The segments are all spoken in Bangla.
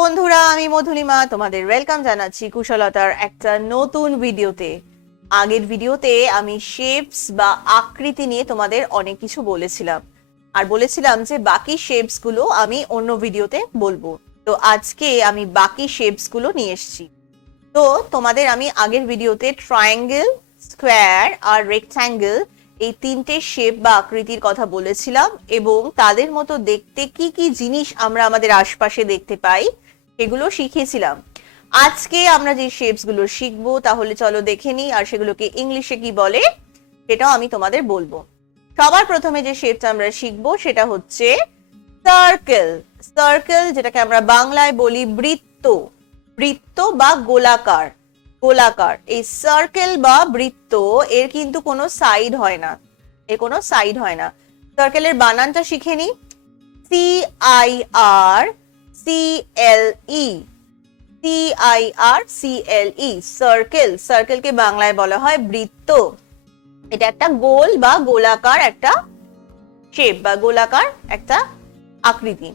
বন্ধুরা, আমি মধুলিমা তোমাদের ওয়েলকাম জানাচ্ছি কুশলতার একটা নতুন ভিডিওতে। আগের ভিডিওতে আমি শেপস বা আকৃতি নিয়ে তোমাদের অনেক কিছু বলেছিলাম, আর বলেছিলাম যে বাকি শেপস গুলো আমি অন্য ভিডিওতে বলবো। তো আজকে আমি বাকি শেপস গুলো নিয়ে এসেছি। তো তোমাদের আমি আগের ভিডিওতে ট্রায়াঙ্গেল, স্কোয়ার আর রেক্ট্যাঙ্গেল এই তিনটে শেপ বা আকৃতির কথা বলেছিলাম, এবং তাদের মতো দেখতে কি কি জিনিস আমরা আমাদের আশপাশে দেখতে পাই সেগুলো শিখিয়েছিলাম। আজকে আমরা যে শেপস গুলো শিখবো তাহলে চলো দেখে নিই, আর সেগুলোকে ইংলিশে কি বলে সেটাও আমি তোমাদের বলবো। সবার প্রথমে যে শেপটা আমরা শিখবো সেটা হচ্ছে সার্কেল। সার্কেল যেটাকে আমরা বাংলায় বলি বৃত্ত, বৃত্ত বা গোলাকার। গোলাকার এই সার্কেল বা বৃত্ত, এর কিন্তু কোনো সাইড হয় না, এর কোনো সাইড হয় না। সার্কেলের বানানটা শিখে নি, CIRCLE, CIRCLE, সার্কেল। সার্কেলকে বাংলায় বলা হয় বৃত্ত। এটা একটা গোল বা গোলাকার একটা শেপ বা গোলাকার একটা আকৃতি।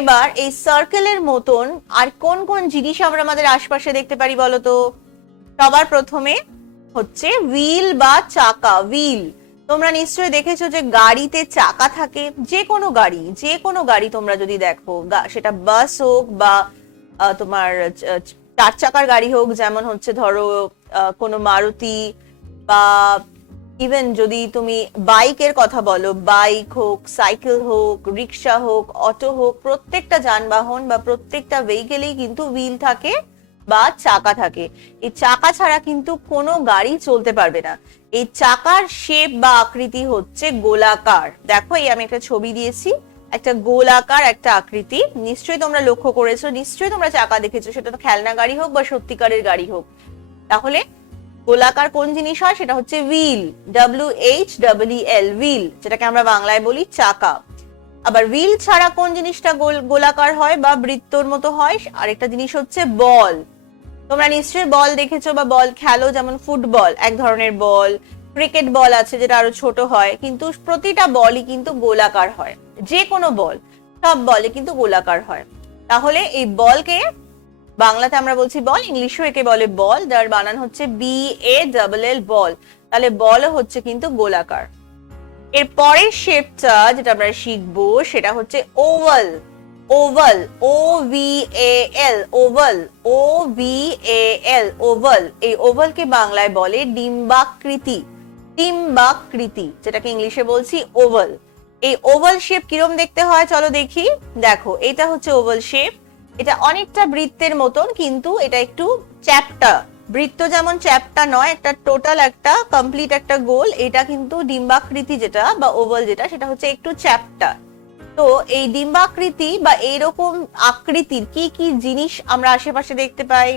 এবার এই সার্কেলের মতন আর কোন কোন জিনিস আমরা আমাদের আশপাশে দেখতে পারি বলতো? সবার প্রথমে হচ্ছে হুইল বা চাকা। হুইল, তোমরা নিশ্চয়ই দেখেছো যে গাড়িতে চাকা থাকে। যে কোনো গাড়ি তোমরা যদি দেখো, সেটা বাস হোক বা তোমার চার চাকার গাড়ি হোক, যেমন হচ্ছে ধরো কোনো মারুতি, বা ইভেন যদি তুমি বাইকের কথা বলো, বাইক হোক, সাইকেল হোক, রিক্সা হোক, অটো হোক, প্রত্যেকটা যানবাহন বা প্রত্যেকটা ভেহিকেলেই কিন্তু হুইল থাকে বা চাকা থাকে। এই চাকা ছাড়া কিন্তু কোনো গাড়ি চলতে পারবে না। এই চাকার শেপ বা আকৃতি হচ্ছে গোলাকার। দেখো, এই আমি একটা ছবি দিয়েছি, একটা গোলাকার একটা আকৃতি। নিশ্চয়ই তোমরা লক্ষ্য করেছো, নিশ্চয়ই তোমরা চাকা দেখেছো, সেটা তো খেলনা গাড়ি হোক বা সত্যিকারের গাড়ি হোক। তাহলে গোলাকার কোন জিনিস হয়? সেটা হচ্ছে হুইল, WHEEL, হুইল, যেটাকে আমরা বাংলায় বলি চাকা। আবার হুইল ছাড়া কোন জিনিসটা গোলাকার হয় বা বৃত্তর মতো হয়? আরেকটা জিনিস হচ্ছে বল। তোমরা নিশ্চয়ই বল দেখেছো বা বল খেলো, যেমন ফুটবল এক ধরনের বল, ক্রিকেট বল আছে যেটা আরো ছোট হয়, কিন্তু প্রতিটা বলই কিন্তু গোলাকার হয়। যে কোনো বল, সব বলে কিন্তু গোলাকার হয়। তাহলে এই বলকে বাংলাতে আমরা বলছি বল, ইংলিশেও একে বলে বল, যার বানান হচ্ছে BALL, বল। তাহলে বলও হচ্ছে কিন্তু গোলাকার। এর পরের শেপটা যেটা আমরা শিখবো সেটা হচ্ছে oval. Oval, OVAL, oval, OVAL, oval. এই ওভালকে বাংলায় বলে ডিম্বাকৃতি। ডিম্বাকৃতি, যেটাকে ইংলিশে বলছি ওভাল। এই ওভাল শেপ কিরম দেখতে হয় চলো দেখি। দেখো, এটা হচ্ছে ওভাল শেপ। এটা অনেকটা বৃত্তের মতন, কিন্তু এটা একটু চ্যাপ্টা। বৃত্ত যেমন চ্যাপ্টা নয়, একটা টোটাল একটা কমপ্লিট একটা গোল, এটা কিন্তু ডিম্বাকৃতি যেটা বা ওভাল যেটা, সেটা হচ্ছে একটু চ্যাপ্টা। তো এই ডিম্বাকৃতি বা এইরকম আকৃতির কি কি জিনিস আমরা আশেপাশে দেখতে পাই?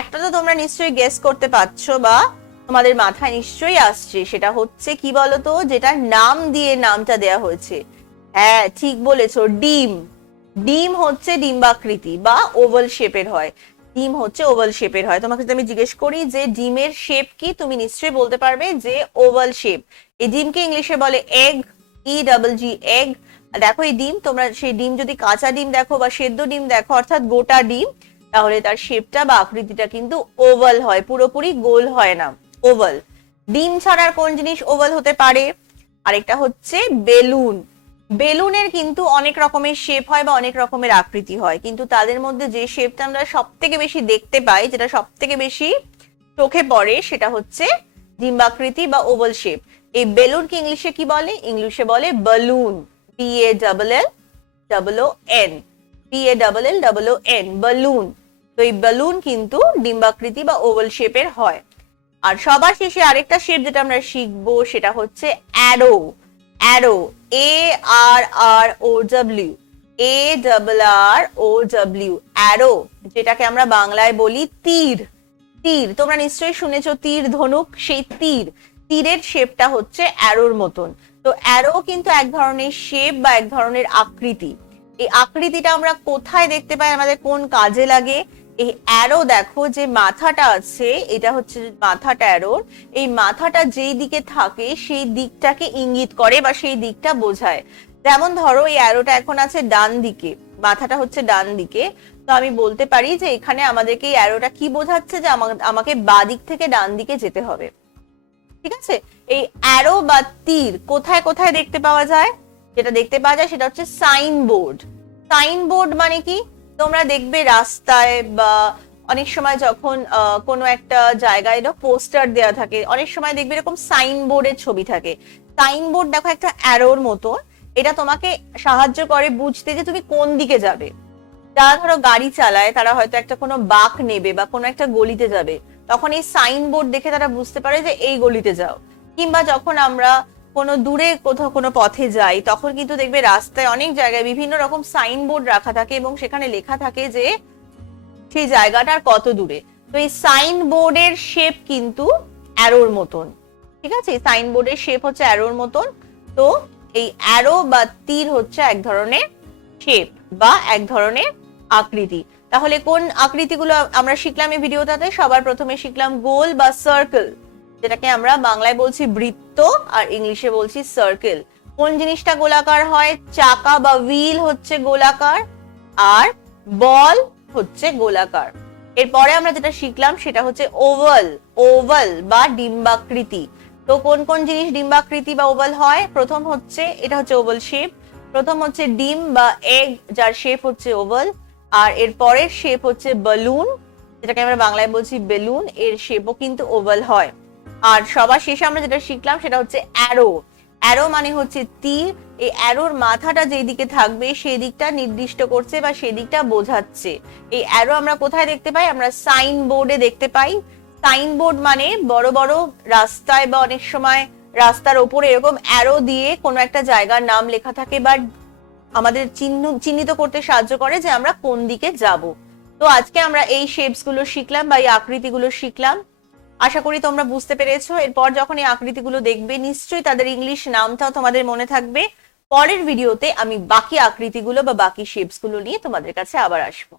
একটা তো তোমরা নিশ্চয়ই গেস করতে পারছো বা তোমাদের মাথায় নিশ্চয়ই আসছে, সেটা হচ্ছে কি বলতো, যেটা নাম দিয়ে নামটা দেয়া হয়েছে। হ্যাঁ, ঠিক বলেছো, ডিম। ডিম হচ্ছে ডিম্বাকৃতি বা ওভাল শেপের হয়। ডিম হচ্ছে ওভাল শেপের হয়। তোমাকে যদি আমি জিজ্ঞেস করি যে ডিমের শেপ কি, তুমি নিশ্চয়ই বলতে পারবে যে ওভাল শেপ। এই ডিমকে ইংলিশে বলে এগ, EGG, এগ। দেখো এই ডিম, তোমরা সেই ডিম যদি কাঁচা ডিম দেখো বা সেদ্ধ ডিম দেখো, অর্থাৎ গোটা ডিম, তাহলে তার শেপটা বা আকৃতিটা কিন্তু ওভাল হয়, পুরোপুরি গোল হয় না, ওভাল। ডিম ছাড়ার কোন জিনিস ওভাল হতে পারে? আরেকটা হচ্ছে বেলুন। বেলুনের কিন্তু অনেক রকমের শেপ হয় বা অনেক রকমের আকৃতি হয়, কিন্তু তাদের মধ্যে যে শেপটা আমরা সব থেকে বেশি দেখতে পাই, যেটা সব থেকে বেশি চোখে পড়ে, সেটা হচ্ছে ডিম্বাকৃতি বা ওভাল শেপ। এই বেলুনকে ইংলিশে কি বলে? ইংলিশে বলে বালুন, BALLON, BALLON, বালুন। তো এই বালুন কিন্তু ডিম্বাকৃতি বা ওভাল শেপের হয়। আর সবার শেষে আরেকটা শেপ যেটা আমরা শিখবো সেটা হচ্ছে arrow. Arrow, ARROW, ARROW, arrow, যেটাকে আমরা বাংলায় বলি তীর। তীর, তোমরা নিশ্চয়ই শুনেছো তীর ধনুক, সেই তীর। তীরের শেপটা হচ্ছে অ্যারোর মতন। তো অ্যারো কিন্তু এক ধরনের শেপ বা এক ধরনের আকৃতি। এই আকৃতিটা আমরা কোথায় দেখতে পাই, আমাদের কোন কাজে লাগে? এই অ্যারো, দেখো যে মাথাটা আছে, এটা হচ্ছে মাথাটা অ্যারোর। এই মাথাটা যেই দিকে থাকে সেই দিকটাকে ইঙ্গিত করে বা সেই দিকটা বোঝায়। যেমন ধরো এই অ্যারোটা এখন আছে ডান দিকে, মাথাটা হচ্ছে ডান দিকে, তো আমি বলতে পারি যে এখানে আমাদেরকে এই অ্যারোটা কি বোঝাচ্ছে, যে আমাকে বাঁ দিক থেকে ডান দিকে যেতে হবে। ঠিক আছে, এই অ্যারো বা তীর কোথায় কোথায় দেখতে পাওয়া যায়? যেটা দেখতে পাওয়া যায় সেটা হচ্ছে সাইনবোর্ড। সাইনবোর্ড মানে কি? তোমরা দেখবে রাস্তায় বা অনেক সময় যখন কোনো একটা জায়গায় পোস্টার দেওয়া থাকে, অনেক সময় দেখবে এরকম সাইনবোর্ডের ছবি থাকে। সাইনবোর্ড দেখো একটা অ্যারোর মতো, এটা তোমাকে সাহায্য করে বুঝতে যে তুমি কোন দিকে যাবে। যারা ধরো গাড়ি চালায় তারা হয়তো একটা কোনো বাঁক নেবে বা কোনো একটা গলিতে যাবে, তখন এই সাইনবোর্ড দেখে তারা বুঝতে পারে যে এই গলিতে যাও। কিংবা যখন আমরা কোনো দূরে কোথাও কোনো পথে যাই, তখন কিন্তু দেখবে রাস্তায় অনেক জায়গায় বিভিন্ন রকম সাইনবোর্ড রাখা থাকে এবং সেখানে লেখা থাকে যে সেই জায়গাটার কত দূরে। তো এই সাইনবোর্ডের শেপ কিন্তু অ্যারোর মতন। ঠিক আছে, সাইনবোর্ডের শেপ হচ্ছে অ্যারোর মতন। তো এই অ্যারো বা তীর হচ্ছে এক ধরনের শেপ বা এক ধরনের আকৃতি। তাহলে কোন আকৃতিগুলো আমরা শিখলাম এই ভিডিওটাতে? সবার প্রথমে শিখলাম গোল বা সার্কেল, যেটাকে আমরা বাংলায় বলছি বৃত্ত আর ইংলিশে বলছি সার্কেল। কোন জিনিসটা গোলাকার হয়? চাকা বা হুইল হচ্ছে গোলাকার, আর বল হচ্ছে গোলাকার। এরপরে আমরা যেটা শিখলাম সেটা হচ্ছে ওভাল। ওভাল বা ডিম্বাকৃতি। তো কোন কোন জিনিস ডিম্বাকৃতি বা ওভাল হয়? প্রথম হচ্ছে, এটা হচ্ছে ওভাল শেপ। প্রথম হচ্ছে ডিম বা এগ, যার শেপ হচ্ছে ওভাল। আর এর পরের শেপ হচ্ছে বালুন, যেটাকে আমরা বাংলায় বলছি বেলুন, এর শেপও কিন্তু ওভাল হয়। আর সবার শেষে আমরা যেটা শিখলাম সেটা হচ্ছে অ্যারো। অ্যারো মানে হচ্ছে তীর। এই অ্যারোর মাথাটা যেই দিকে থাকবে সেই দিকটা নির্দিষ্ট করছে বা সেই দিকটা বোঝাচ্ছে। এই অ্যারো আমরা কোথায় দেখতে পাই? আমরা সাইন বোর্ডে দেখতে পাই। সাইনবোর্ড মানে বড় বড় রাস্তায় বা অনেক সময় রাস্তার ওপরে এরকম অ্যারো দিয়ে কোনো একটা জায়গার নাম লেখা থাকে বা আমাদের চিহ্নিত করতে সাহায্য করে যে আমরা কোন দিকে যাব। তো আজকে আমরা এই শেপস গুলো শিখলাম বা এই আকৃতিগুলো শিখলাম। আশা করি তোমরা বুঝতে পেরেছো। এরপর যখন এই আকৃতিগুলো দেখবে নিশ্চয়ই তাদের ইংলিশ নামটাও তোমাদের মনে থাকবে। পরের ভিডিওতে আমি বাকি আকৃতিগুলো বা বাকি শেপস গুলো নিয়ে তোমাদের কাছে আবার আসবো।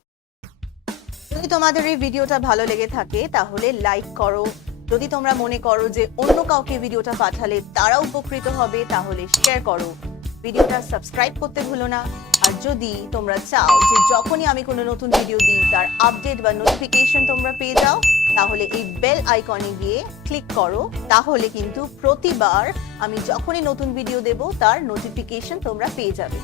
যদি তোমাদের এই ভিডিওটা ভালো লেগে থাকে তাহলে লাইক করো। যদি তোমরা মনে করো যে অন্য কাউকে ভিডিওটা পাঠালে তারা উপকৃত হবে তাহলে শেয়ার করো। ভিডিওটা সাবস্ক্রাইব করতে ভুলো না। আর যদি তোমরা চাও যে যখনই আমি কোনো নতুন ভিডিও দিই তার আপডেট বা নোটিফিকেশন তোমরা পেয়ে যাও, তাহলে এই বেল আইকনে গিয়ে ক্লিক করো। তাহলে কিন্তু প্রতিবার আমি যখনই নতুন ভিডিও দেব তার নোটিফিকেশন তোমরা পেয়ে যাবে।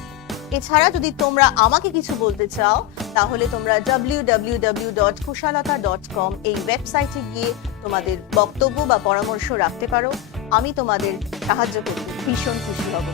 এছাড়া যদি তোমরা আমাকে কিছু বলতে চাও তাহলে তোমরা www.kushalata.com এই ওয়েবসাইটে গিয়ে তোমাদের বক্তব্য বা পরামর্শ রাখতে পারো। আমি তোমাদের সাহায্য করতে ভীষণ খুশি হব।